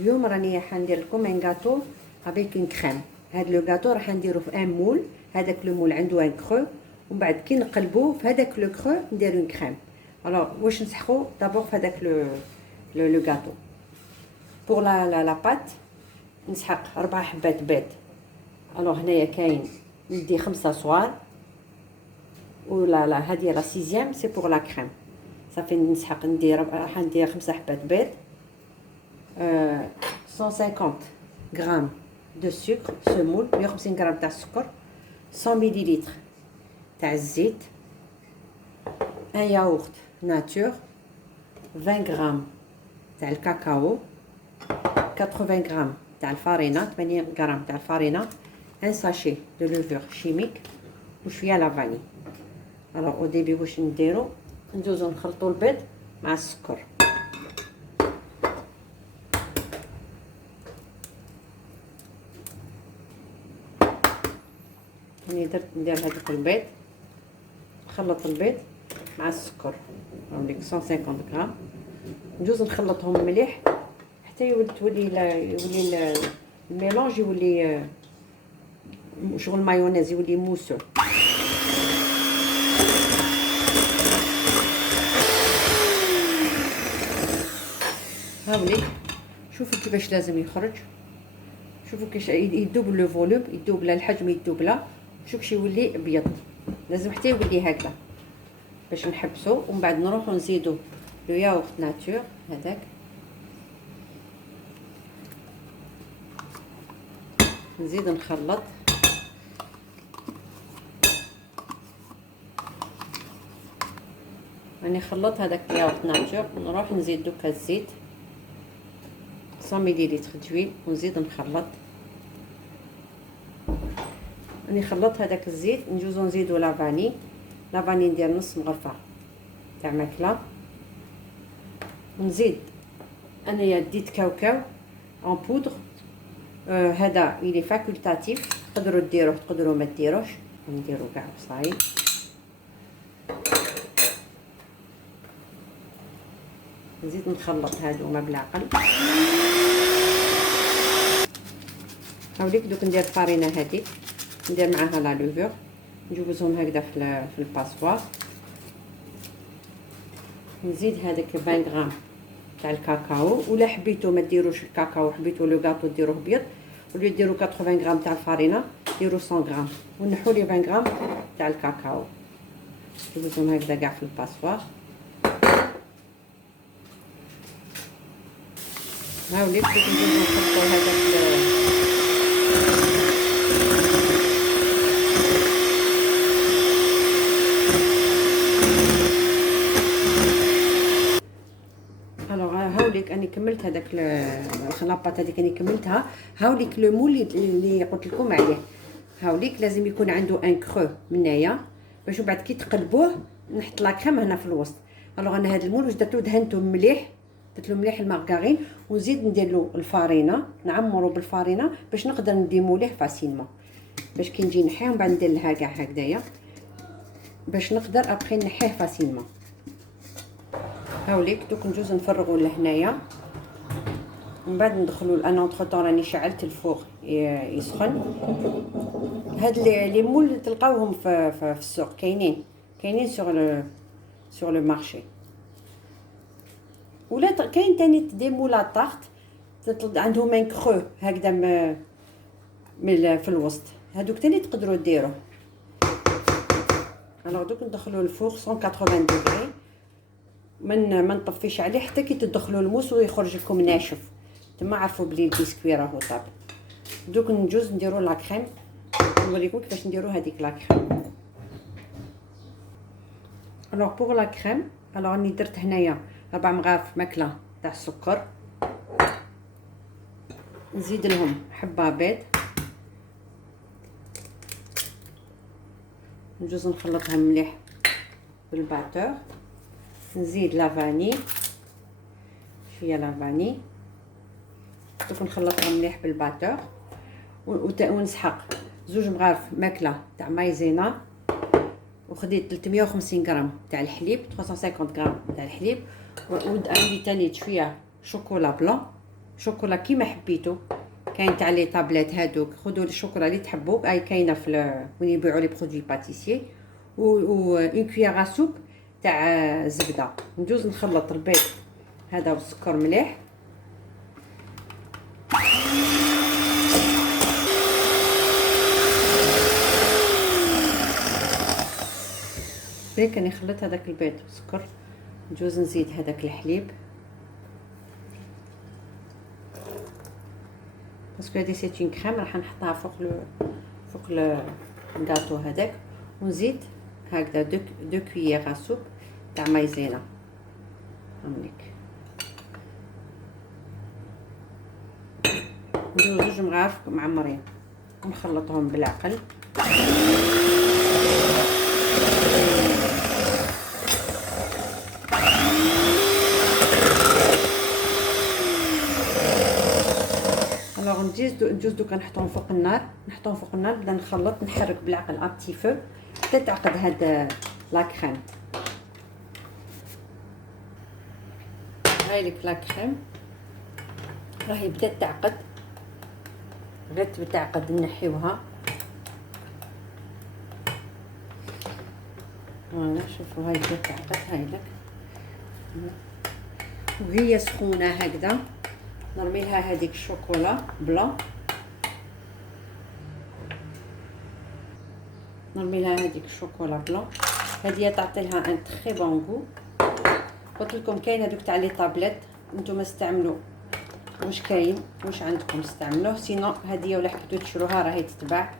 اليوم راني حندير لكم ان غاتو افيك اون كريم. هاد لو غاتو راح نديرو في ان مول، هذاك لو مول عنده ان كرو، ومن بعد كي نقلبوه في هذاك لو كرو نديرو اون كريم. الوغ واش نسحقو دابور في هذاك لو غاتو. بور لا بات نسحق 4 حبات بيض. الوغ هنايا كاين ندي 5 صوار، ولا لا هادي لا سيزيام سي بور لا كريم. صافي نسحق راح ندير 5 حبات بيض، 150 غرام دو سكر سمول، 150 غرام تاع السكر، 100 مليلتر تاع الزيت، ان ياغورت ناتور، 20 غرام تاع الكاكاو، 80 غرام تاع الفارينه، 80 غرام تاع الفارينه، ان ساشي دو لوفور شيميك، وشويه لا فاني. الوغ او ديبي واش نديرو، ندوزو نخلطو البيض مع السكر. راني درت ندير هذاك البيض، نخلط البيض مع السكر، نوريك 150 غرام، ندوز نخلطهم مليح حتى يولي الميلونج يولي شغل مايونيز، يولي موسو. هاوليك شوفوا كيفاش لازم يخرج، شوفوا كيفاش يذوب لو فوليوم، يذوب لا الحجم، يذوب لا، شوف كي يولي ابيض، لازم حتى يولي هكذا باش نحبسو. ومن بعد نروحو نزيدو لو ياغورت ناتور هذاك، نزيد نخلط. راني خلط هذاك الياغورت ناتور، نروح نزيد دوكا الزيت 100 مليلتر دويل، ونزيد نخلط. راني خلط هذاك الزيت، نجوزو نزيدو لا فاني. لا فاني ندير نص مغرفه تاع ماكله، ونزيد انايا ديت كاوكاو اون بودر. هذا يلي فاكولتاتيف، تقدروا ديروه تقدروا ما ديروش، نديرو كاع صاي. نزيد نخلط هادوما بالعقل. هاوليك دوك ندير الفارينه هذيك، ندير معاها لا لوفور، نجوزهم هكذا في الباسوار. نزيد هذاك 20 غرام تاع الكاكاو، ولا حبيتو ما ديروش الكاكاو، حبيتو لو غاتو ديروه ابيض، ولا ديروا 80 غرام تاع الفارينه ديروا 100 غرام، ونحوا لي 20 غرام تاع الكاكاو، نجوزهم هكذا كاع في الباسوار. هاوليك نجوزو نحطو هذاك هاوليك اني كملت هذاك الخلابات هذيك اني كملتها. هاوليك لو مول اللي قلت لكم عليه، هاوليك لازم يكون عنده ان كرو من هنايا، باش بعد كي تقلبوه نحط لا كريم هنا في الوسط. الوغ انا هذا المول واش درتو، دهنته مليح، درت له مليح المارغرين، ونزيد ندير له الفارينه، نعمرو بالفارينه باش نقدر نديموليه فاسيلمون، باش كي نجي نحيه من بعد ندير لها كاع هكذايا باش نقدر ابخي نحيه فاسيلمون. هاوليك دوك نجوز نفرغوا لهنايا، من بعد ندخلوا انا اونتر طون راني شعلت الفوغ يسخن. هاد لي مول تلقاوهم في السوق، كاينين سور لو مارشي، ولا كاين تاني دي مولا طاخت عندهم ان كرو هكذا في الوسط، هادوك تاني تقدروا ديروه. الوغ دوك ندخلوا الفوغ 180 دوغري، ما نطفيش عليه حتى كي تدخلوا الموس ويخرج لكم ناشف، تما عرفوا بلي البسكوي راهو طاب. دوك نجوز نديروا لا كريم، نوريكم كيفاش نديروا هذيك لا كريم. الوغ بوغ لا كريم، الوغ راني درت هنايا 4 مغارف ماكله تاع السكر، نزيد لهم حبه بيض، نجوز نخلطهم مليح بالباتور، نزيد لا فاني، شويه لا فاني، دوك نخلطهم مليح بالباتور، ونسحق 2 مغارف ماكله تاع مايزينا، وخديت 350 غرام تاع الحليب، 350 غرام تاع الحليب، وعندي تاني شويه شوكولا بلون، شوكولا كيما حبيتو. كاين تاع لي طابلات هادوك، خذوا الشوكولا اللي تحبوا، هاي كاينه في وين يبيعوا لي برودوي باتيسيي. و اون كويير سوب تاع زبده. ندوز نخلط البيض هذا والسكر مليح. كاني خلطت هذاك البيض والسكر، ندوز نزيد هذاك الحليب باسكو هادي سيت اون كريم راح نحطها فوق الكاطو هذاك، ونزيد هكذا دو كويير سوب تاع مايزينا. هانيك نديرو زوج مغارف معمرين ونخلطهم بالعقل. الوغ ندوز دوكا نحطهم فوق النار، نبدا نخلط نحرك بالعقل ابتي فو حتى تعقد هاد لا كريم. هاي لك لا كريم راهي بدات تعقد، غير تعقد نحيوها. فوالا شوفوا هاي بدات تعقد، هاي لك وهي سخونه هكذا نرمي لها هذيك الشوكولا بلا، هذه تعطي لها ان تري بون غو. قلت لكم كاين هذوك تاع لي طابلات، نتوما استعملوا واش كاين واش عندكم استعملوه، سينو هذه ولا حبيتو تشروها راهي تتباع.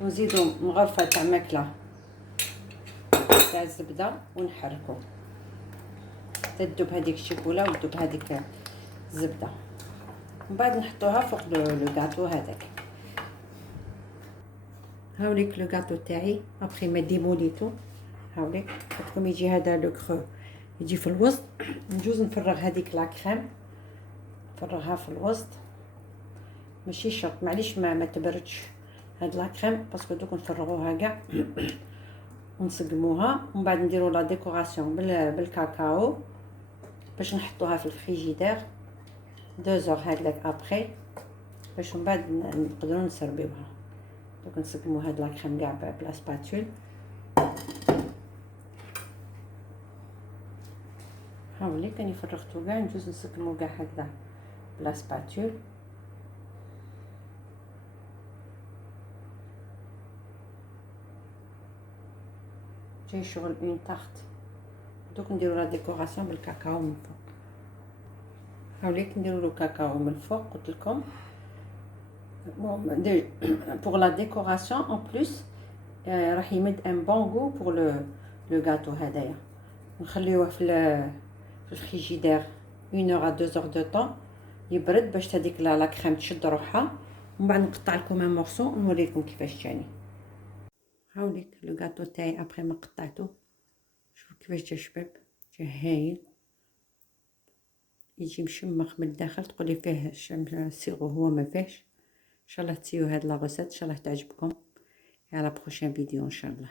ونزيدو مغرفه تاع ماكله تاع الزبده ونحركو تذوب هذيك الشوكولا وتذوب هذيك الزبده، من بعد نحطوها فوق لو غاتو هذاك. هاوليك لو غاتو تاعي ابخي ما ديموليتو. هاوليك حطكم يجي هذا لو كرو يجي في الوسط. نجوز نفرغ هذيك لا كريم، نفرغها في الوسط، ماشي شرط معليش ما تبردش هاد لا كريم باسكو دوك نفرغوها كاع ونسقموها. ومن بعد نديرو لا ديكوراسيون بالكاكاو باش نحطوها في الفريجيدير 2 اور هكذاك ابخي، باش من بعد نقدروا نسربيوها. دوك نسقمو هاد لا كريم كاع بلا سباتول. هاوليك راني فرغتو كاع، نجوز نسقمو كاع هكذا بلا سباتول. جاي شغل اون تارت. دوك نديرو لا ديكوراسيون بالكاكاو من فوق. هاوليك نديرو له كاكاو من الفوق. قلت لكم pour la décoration en plus راح يمد ان بون غو pour لو غاتو هذايا. نخليوه في الفريجيدير 1 اور 2 اور دو طون يبرد باش هذيك لا كريم تشد روحها. ومن بعد نقطع لكم ان مورسو ونوريكم كيفاش جاني. هاوليك لو غاتو تاعي ابري ما قطعته، شوفوا كيفاش جا شباب، جا هايل، يجي مشمخ من الداخل. تقولي فيه سيغو، هو ما فيهش. ان شاء الله تسيو هاد لا غوسيت، ان شاء الله تعجبكم. على بروشين فيديو ان شاء الله.